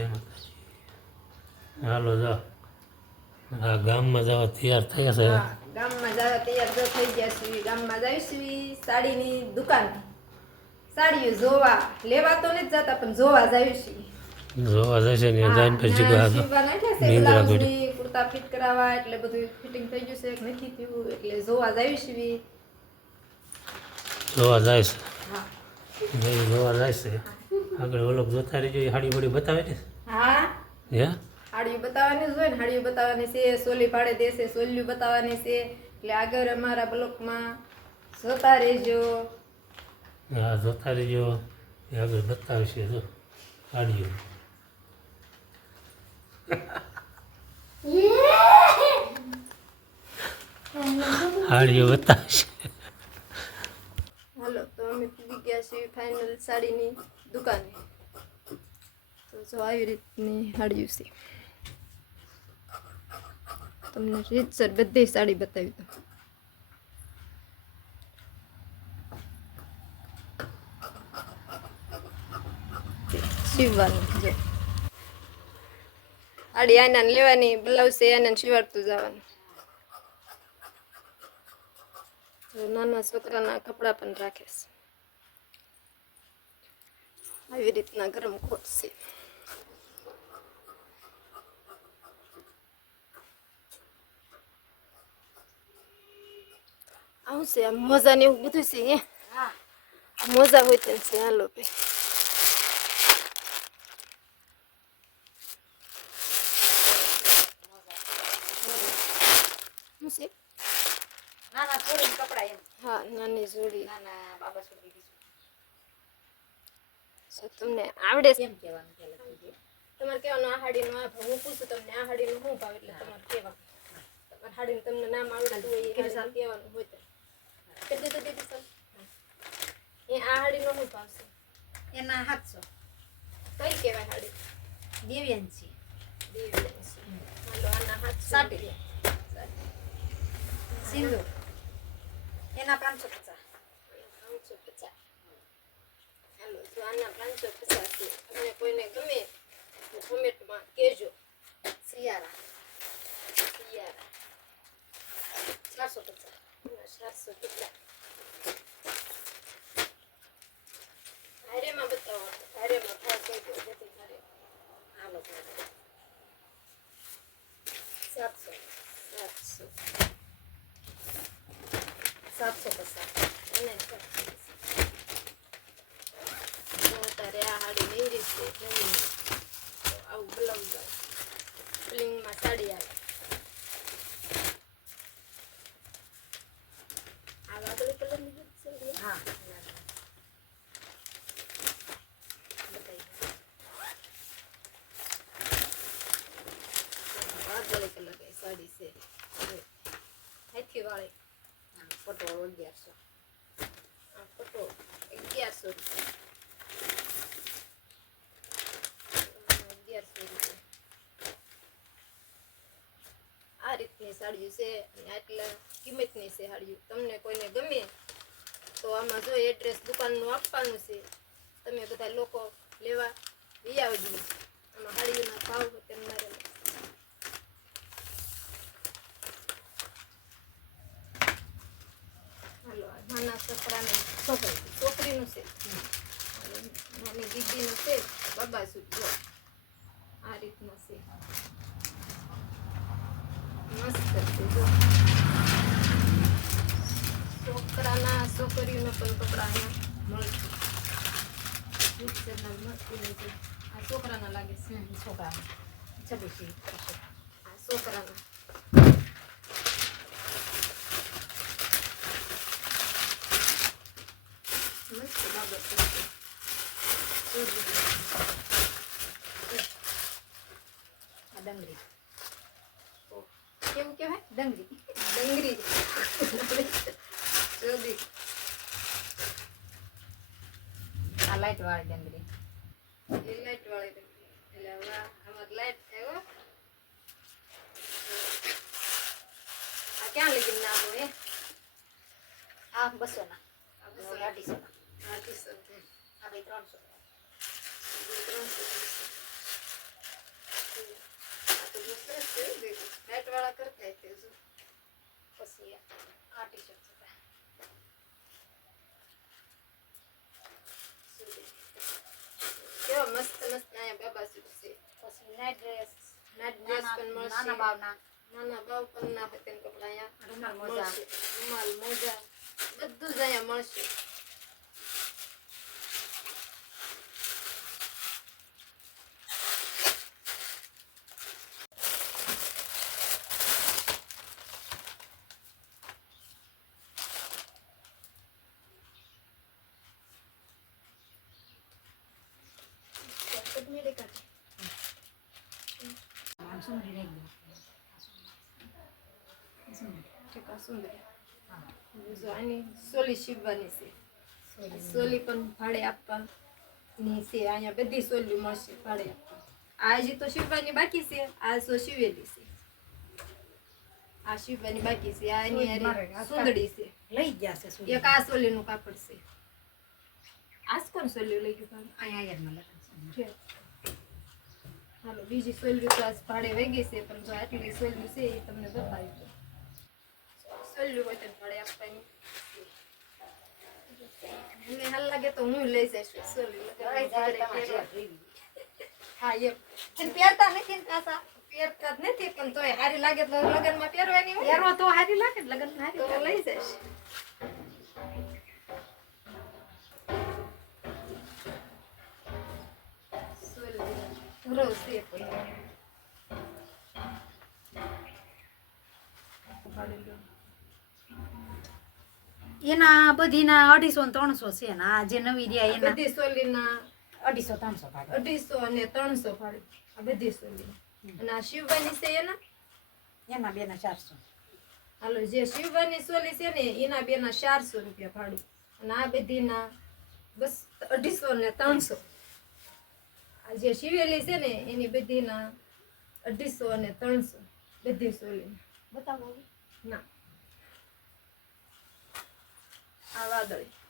જય માતાજી હાલો જો આ ગામમાં જવા તૈયાર થયા છે. ગામમાં જવા તૈયાર જો થઈ ગયા છીએ. ગામમાં જઈશું સાડીની દુકાન. સાડીઓ જોવા. લેવા તો નથી જતા પણ જોવા જઈશું જોવા જશે ને જઈને પછી નીંદરા બ્લાઉઝની, કુર્તા ફિટ કરાવવા એટલે બધું ફિટિંગ થઈ ગયું છે. કે નથી થયું એટલે જોવા જઈશું જોવા જઈશ. હા. જોવા છે આગળ ઓલો જોતા રહીજો હાડી વડી બતાવે ને હા? હે? હાડીઓ બતાવવાની જ હોય ને હાડીઓ બતાવવાની છે સોલી પાડે દેશે સોલ્યું બતાવવાની છે. એટલે આગળ અમારા બ્લોકમાં જોતા રહેજો. હા જોતા રહેજો. આગળ બતાવશે જો હાડીઓ હાડીઓ બતાવશે. હાલો તો અમે ગયા છીએ ફાઇનલ સાડીની દુકાને. તો જો આવી રીતની હાડીઓ છે. તમને રીતસર બધી સાડી બતાવી દઉં. સીવવાનું, જો. આડી આના લેવાની બ્લાઉઝ છે આના સીવાડતું જવાનું. નાના છોકરાના કપડાં પણ રાખે છે. આવી રીતના ગરમ કોટ છે. આવું છે આમ મોજા ને એવું બધું છે હે? મોજા હોય તેમ છે હાલો ભાઈ હા નાની જોડી. તમને આવડે છે? તમારે કહેવાનું આ હાડીનો આ ભાવ. હું પૂછું તમને આ હાડીનો શું ભાવ એટલે તમારે કહેવાનું. તમારે હાડીનું તમને નામ આવડતું હોય એ કહેવાનું હોય કેટલી તો દીધી સર? એ આ હાડીનો શું ભાવ છે? એના સાતસો. કઈ કહેવાય હાડી? દેવ્યાંશી. દેવી હાલો આના હાથ સાટી સિંદૂર. એના પાંચસો પચાસ. પાંચસો પચાસ. હાલો જો આના પાંચસો પચાસ છે અને કોઈને ગમે તો કોમેન્ટમાં કહેજો શિયાળા યાર ચારસો પચાસ સાતસો કેટલા હારેમાં બતાવો હારેમાં ભાવ કહી દો જેથી હારે આ લોકો સાતસો સાતસો સાતસો પચાસ અને સાતસો અત્યારે આ હાડી નીરી છે નવી તો આવું બ્લાઉઝ આવે ફિલિંગમાં સાડી આવે આ વાદળી કલરની જ સાડી હા વાદળી કલરની સાડી છે હાથી વાળી ફોટો અગિયારસો આ ફોટો અગિયારસો રૂપિયા અગિયારસો રૂપિયા આ સાડીઓ છે અને આટલા કિંમતની છે સાડીઓ તમને કોઈને ગમે તો આમાં જો એડ્રેસ દુકાનનું આપવાનું છે, તમે બધા લોકો લેવા લઈ આવજો. આમાં સાડીઓના ભાવ તમારે નાના છોકરાને છોકરી છોકરીનું છે. નાની દીદીનું છે, બાબા સુધી. આ રીતનું છે. છે છોકરાના છોકરીઓનો પણ કપડા અહીંયા મળશે નથી આ છોકરાના લાગે છે છોકરા છે આ છોકરાના મસ્ત બાબત છે આ કેવું કહેવાય? ડંગરી. ડંગરી. જોદી આ લાઈટ વાળી ડંગરી. એ લાઈટ વાળી એટલે હવે આમાં લાઈટ આવ્યો આ ક્યાં લગી ના હોય આ બસો ના અઢીસો ના અઢીસો આ ભાઈ ત્રણસો. ત્રણસો આ તો બહુ સરસ છે હો બેગો. તે જો પછી આ ટી શર્ટ છે કેવા મસ્ત મસ્ત અહીંયા બાબા સૂટ છે પછી નાઈટ ડ્રેસ નાટ ડ્રેસ પણ મળશે નાના બાવના નાના બાવ પણ ના હોય તેના કપડા અહીંયા રૂમાલ મોજા રૂમાલ મોજા બધું જ અહીંયા મળશે સુંદર જો આની સોલી શીવવાની છે. સોલી પણ ભાડે આપવાની છે. અહીંયા બધી સોલી મળશે ભાડે આપવા. આ હજી તો શીવવાની બાકી છે. આ તો શીવેલી છે. આ શીવવાની બાકી છે. આ એની સુંદડી છે. લઈ ગયા છે એક આ સોલીનું કાપડ છે. આજ કોણ સોલી લઈ ગયું? અહીંયા હાલો બીજી સોલી તો આજ ભાડે વેગી છે પણ જો આટલી સોલી છે એ તમને બતાવી દઉં. સોલી હોય તો ભાડે આપવાની. મને હાલ લાગે તો હું લઈ જઈશ સોલી. હા એમ. પહેરતા નથી ને પાછા. પહેરતા જ નથી પણ તોય સારી લાગે તો લગ્નમાં પહેરવાની પહેરવા તો હારી લાગે લગ્ન હારી તો લઈ જઈશ. સોલી. રોજ કોઈ એના બધીના અઢીસો ને ત્રણસો છે ને આ જે નવી રહ્યા એના. બધી સોલીના અઢીસો ત્રણસો ભાગે અઢીસો અને ત્રણસો ભાડે. આ બધી સોલી અને આ શિવવાની છે એના? એના બેના ચારસો. હાલો જે શિવવાની સોલી છે ને એના બેના ચારસો રૂપિયા ભાડું. અને આ બધીના બસ અઢીસો ને ત્રણસો. આ જે શિવેલી છે ને એની બધીના અઢીસો અને ત્રણસો. બધી સોલી બતાવો ના. આ વાદળી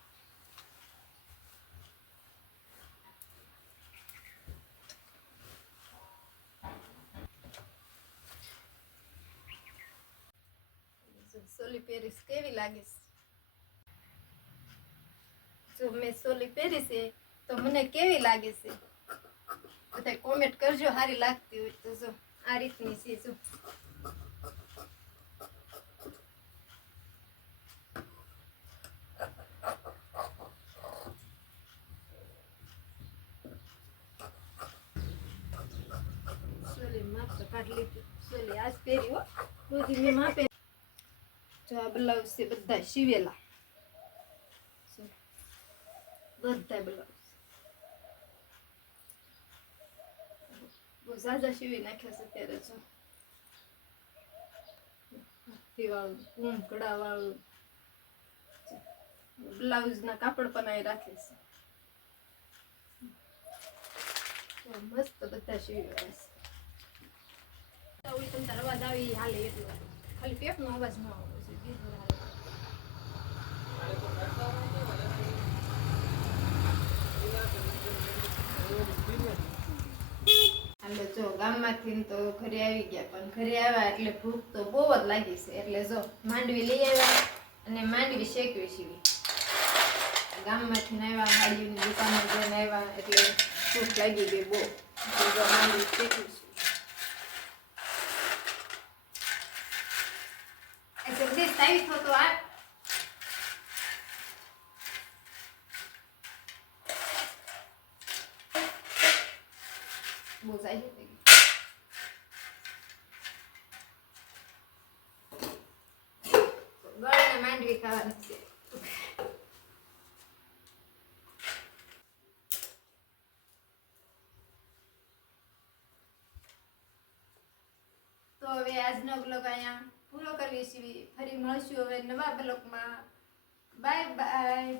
સોલી પહેરીશ કેવી લાગે જો મેં સોલી પહેરી છે તો મને કેવી લાગે છે બધા કોમેન્ટ કરજો સારી લાગતી હોય તો જો આ રીતની છે જો સોલી માપ તો કાઢી લીધું સોલી આજ પહેરી હો બધી મેં માપે જો આ બ્લાઉઝ છે બધા સીવેલા જો, બધા બ્લાઉઝ બહુ ઝાઝા સીવી નાખ્યા છે અત્યારે જો હાથી વાળું ઊન કડા વાળું બ્લાઉઝના કાપડ પણ અહીં રાખે છે તો મસ્ત બધા સીવેલા છે અવાજ આવી હાલે એટલો. ખાલી પેટનો અવાજ ન બીજું હાલો. જો ગામમાંથી તો ઘરે આવી ગયા, પણ ઘરે આવ્યા એટલે ભૂખ તો બહુ જ લાગી છે. એટલે જો માંડવી લઈ આવ્યા અને માંડવી શેકવી સીવી ગામમાંથી આવ્યા હાડીની દુકાને જઈને આવ્યા એટલે ભૂખ લાગી ગઈ બહુ. માંડવી શેકવી છે આ જલ્દી સાવી થો તો આ બહુ સારી થઈ ગઈ ગળને માંડવી ખાવાની છે તો હવે આજનો બ્લોગ અહીંયા પૂરો કરવી છીએ. ફરી મળશું હવે નવા બ્લોકમાં બાય બાય.